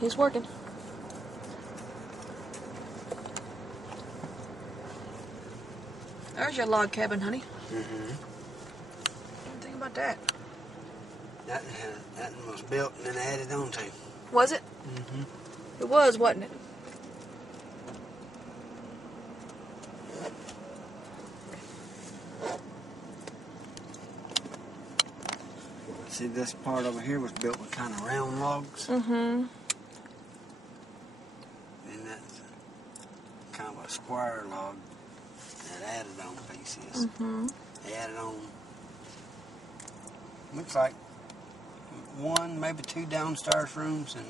He's working. There's your log cabin, honey. Mm-hmm. What do you think about that? That was built and then added on to. Was it? Mm-hmm. It was, wasn't it? See, this part over here was built with kind of round logs. Mm-hmm. And that's kind of a square log that added on pieces. Mm-hmm. They added on, looks like one, maybe two downstairs rooms and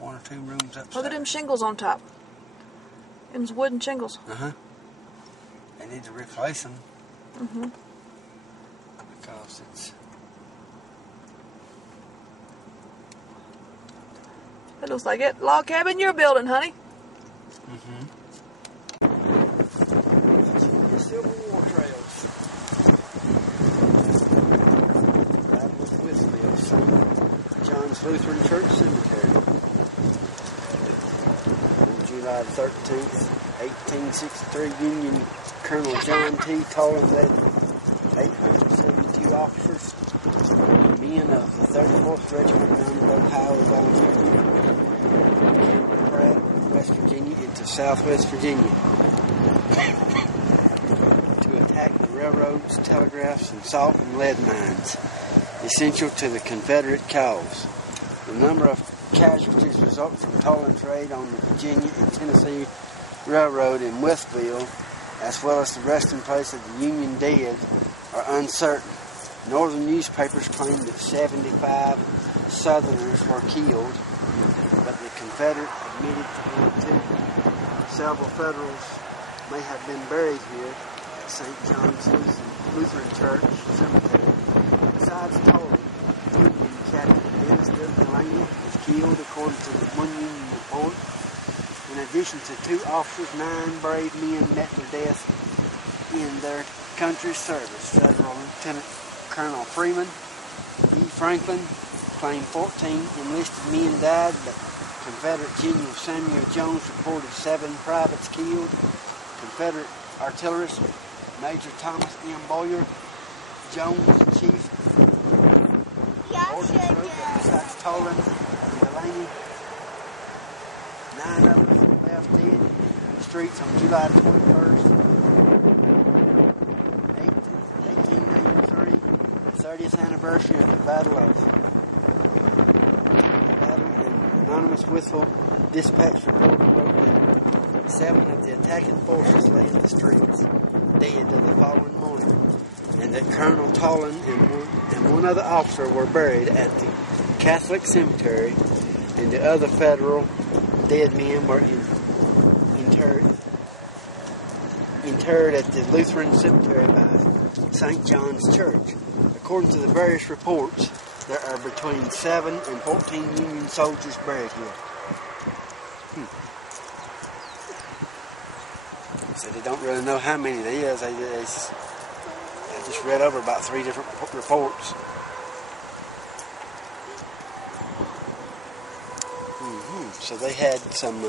one or two rooms upstairs. Look at them shingles on top. Them's wooden shingles. Uh-huh. They need to replace them. Mm-hmm. Because it's... It looks like it. Log cabin you're building, honey. Mm-hmm. Civil War trails. Right with Wytheville, St. John's Lutheran Church Cemetery. On July 13th, 1863, Union Colonel John T. Tolan led 872 officers, men of the 34th Regiment Mounted Ohio Volunteer West Virginia into Southwest Virginia to attack the railroads, telegraphs, and salt and lead mines essential to the Confederate cause. The number of casualties resulting from Tolan's raid on the Virginia and Tennessee Railroad in Wytheville, as well as the resting place of the Union dead, are uncertain. Northern newspapers claim that 75 Southerners were killed, but the Confederate admitted to only 2. Several Federals may have been buried here at St. John's Lutheran Church Cemetery. Besides Tolan, Union Captain Dennis Delaney was killed according to the one Union report. In addition to 2 officers, 9 brave men met their death in their country's service. Federal Lieutenant Colonel Freeman E. Franklin claimed 14 enlisted men died, but Confederate General Samuel Jones reported 7 privates killed. Confederate artillerist Major Thomas M. Boyer Jones, Chief Ordnance Group, besides Tolan and Delaney, 9 of them were left dead in the streets on July 21st, 1893, the 30th anniversary of the Battle in anonymous Wytheville dispatch report wrote that 7 of the attacking forces lay in the streets, dead the following morning, and that Colonel Tolan and one other officer were buried at the Catholic cemetery, and the other Federal dead men were interred at the Lutheran cemetery by St. John's Church. According to the various reports, there are between 7 and 14 Union soldiers buried here. So they don't really know how many there is. I just read over about 3 different reports. So they had some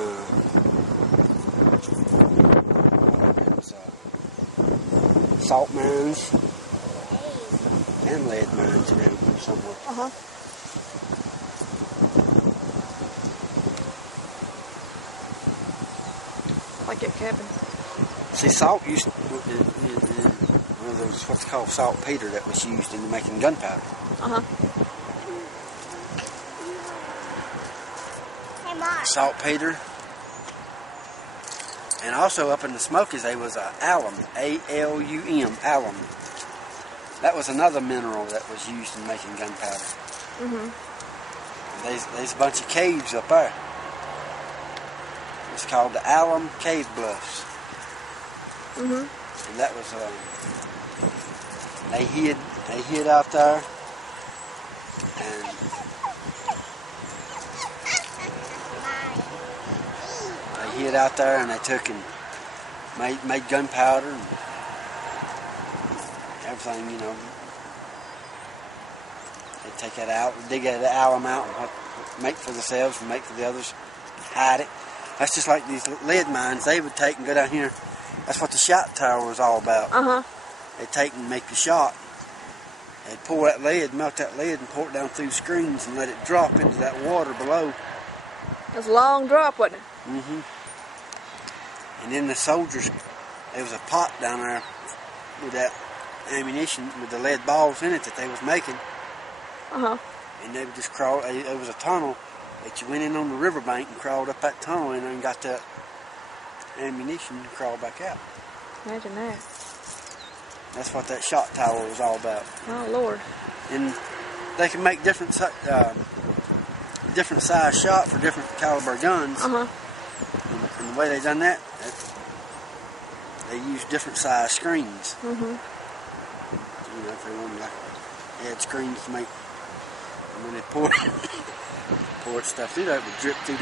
salt mines and lead mines around here somewhere. Uh-huh. Like your cabin. See, salt used to be one of those, what's called saltpeter, that was used in making gunpowder. Uh-huh. Saltpeter. And also up in the Smokies there was alum, A-L-U-M, alum. That was another mineral that was used in making gunpowder. Mm-hmm. There's a bunch of caves up there. It's called the Alum Cave Bluffs. Mm-hmm. And that was, they hid out there, and they hid out there, and they took and made gunpowder and everything, you know. They'd take that out, dig that alum out, and make for themselves and make for the others, hide it. That's just like these lead mines they would take and go down here. That's what the shot tower was all about. They'd take and make the shot. They'd pour that lead, melt that lead, and pour it down through screens and let it drop into that water below. It was a long drop, wasn't it? And then the soldiers, there was a pot down there with that ammunition, with the lead balls in it that they was making. And they would just crawl, there was a tunnel that you went in on the riverbank and crawled up that tunnel in there and got that ammunition and crawled back out. Imagine that. That's what that shot tower was all about. Oh, Lord. And they can make different size shot for different caliber guns. And the way they done that, they used different size screens. You know, if they wanted, like, they had screens to make, and when they poured stuff through there, it would drip through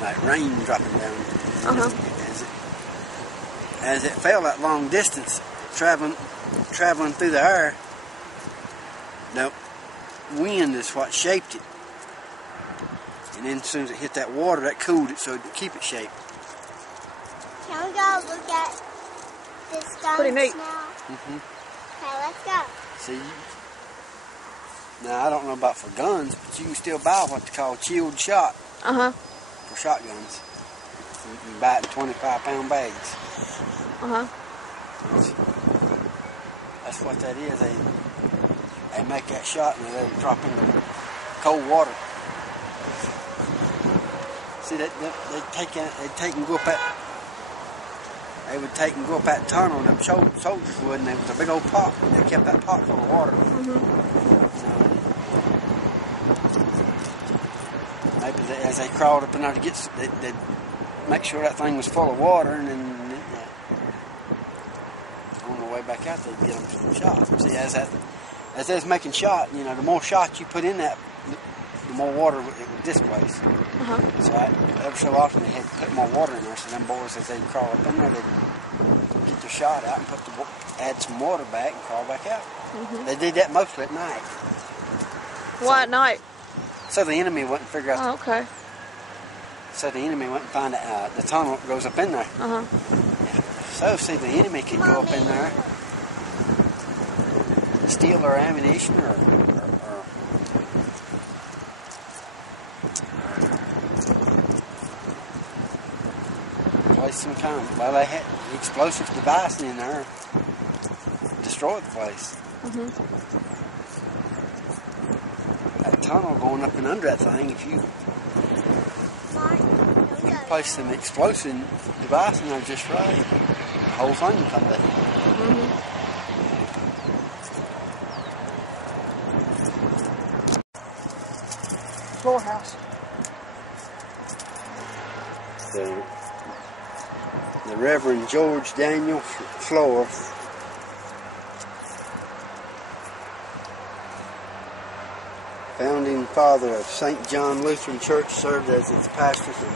like rain dropping down. As it fell that long distance, traveling through the air, the wind is what shaped it. And then as soon as it hit that water, that cooled it so it would keep it shaped. Can we go look at this guns pretty neat. now? Okay, let's go. See, now I don't know about for guns, but you can still buy what they call chilled shot for shotguns. You can buy it in 25-pound bags. That's what that is. They make that shot and they let it drop into cold water. See, they would take and go up that tunnel, and them soldiers would, and there was a big old pot, and they kept that pot full of water. Maybe as they crawled up in there to get, they'd make sure that thing was full of water, and then on the way back out, they'd get them some shots. See, as they was making shot, you know, the more shots you put in that, the more water it would displace. So every so often they had to put more water in there, so them boys, as they'd crawl up in there, they'd get their shot out and add some water back and crawl back out. They did that mostly at night. Why at night? So the enemy wouldn't figure out. Oh, okay. So the enemy wouldn't find the tunnel that goes up in there. So see, the enemy can go up in there, steal their ammunition or place some kind of, well, they had explosive device in there, destroy the place. That tunnel going up and under that thing, if you place some explosive device in there just right, the whole thing can come down. Floor house. The Reverend George Daniel Floor, founding father of St. John Lutheran Church, served as its pastor from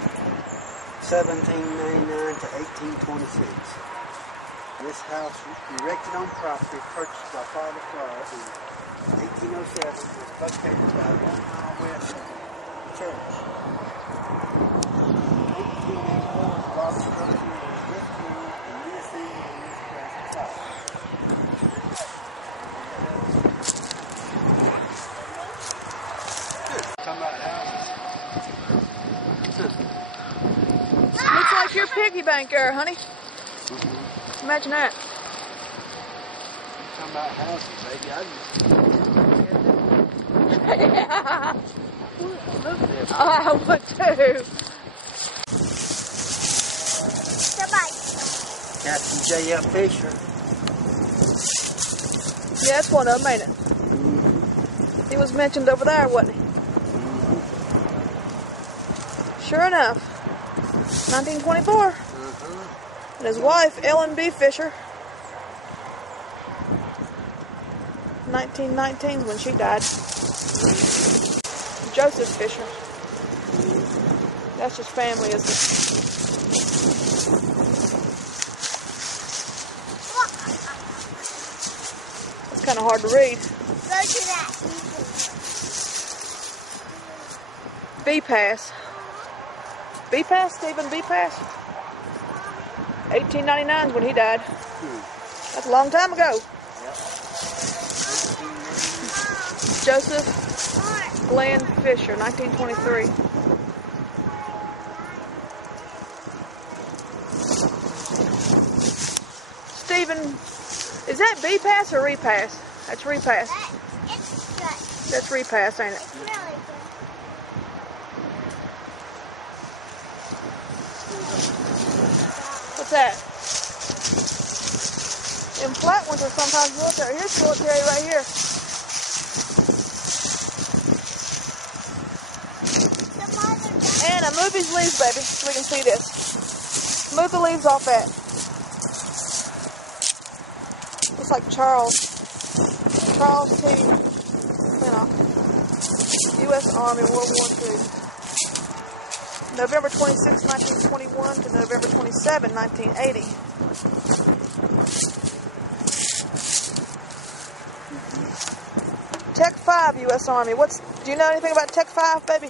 1799 to 1826. This house, erected on property purchased by Father Clark in 1807, was located about 1 mile west of the church. 1884, Father structure was dismantled and reassembled in this present site. Talking about houses. Looks like your piggy bank there, honey. Imagine that. Talking about houses, baby. I would too. Captain J.F. Fisher. Yeah, that's one of them, ain't it? He was mentioned over there, wasn't he? Sure enough. 1924. And his wife, Ellen B. Fisher. 1919 when she died. Joseph Fisher. That's just family, isn't it? It's kind of hard to read. Go to that. B-Pass. B-Pass? Stephen B-Pass? 1899 is when he died. That's a long time ago. Joseph Glenn Fisher, 1923. Stephen, is that B-Pass or repass? That's repass. It's good. That's repass, ain't it? It's really good. What's that? Them flat ones are sometimes military. Here's military right here. Anna, move these leaves, baby, so we can see this. Move the leaves off that. Looks like Charles T. U.S. Army, World War II. November 26, 1921 to November 27, 1980. Tech 5, U.S. Army. Do you know anything about Tech 5, baby?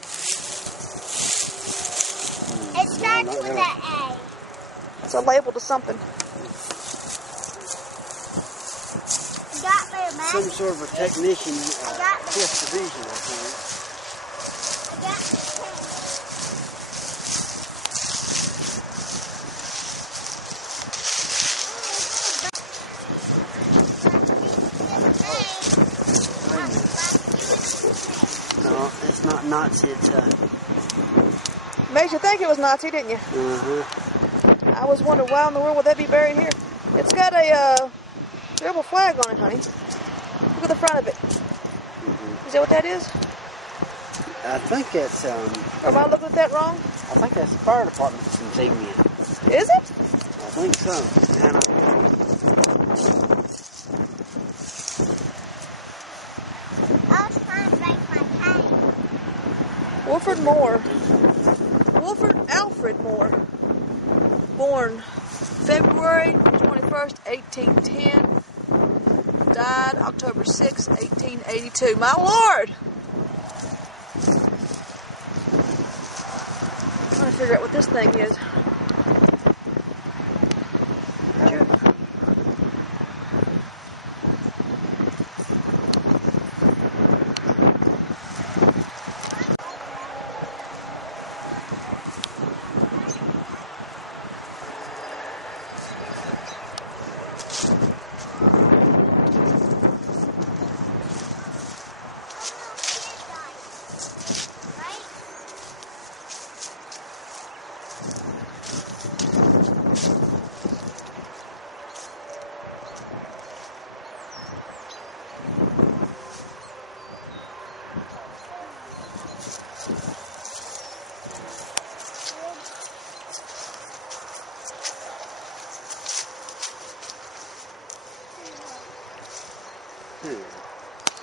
It starts with an A. It's a label to something. You got my map? Some sort of a technician, 5th Division, I think. I got the pen. No, it's not Nazi, it's Made you think it was Nazi, didn't you? I was wondering why in the world would that be buried here. It's got a rebel flag on it, honey. Look at the front of it. Is that what that is? I think it's Am I looking at that wrong? I think that's the fire department's insignia. Is it? I think so. And I was trying to make my cane. Wilford Alfred Moore. Born February 21st, 1810. Died October 6, 1882. My Lord! I'm trying to figure out what this thing is.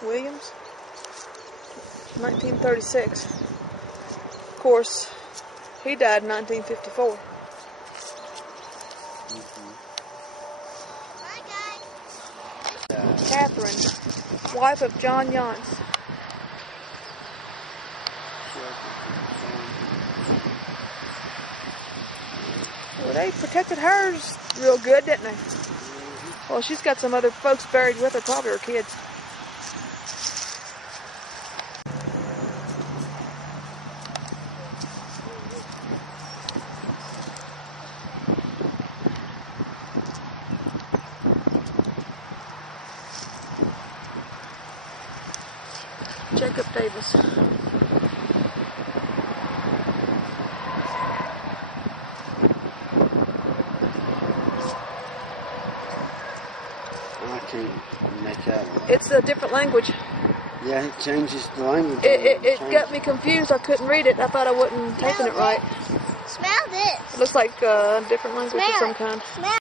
Williams, 1936. Of course, he died in 1954. Catherine, wife of John Yance. Well, they protected hers real good, didn't they? Well, she's got some other folks buried with her, probably her kids. Jacob Davis. I can't make out. It's a different language. Yeah, it changes the language. It got me confused. I couldn't read it. I thought I wasn't typing it right. Smell this. It looks like a different language of Smell some it. kind. Smell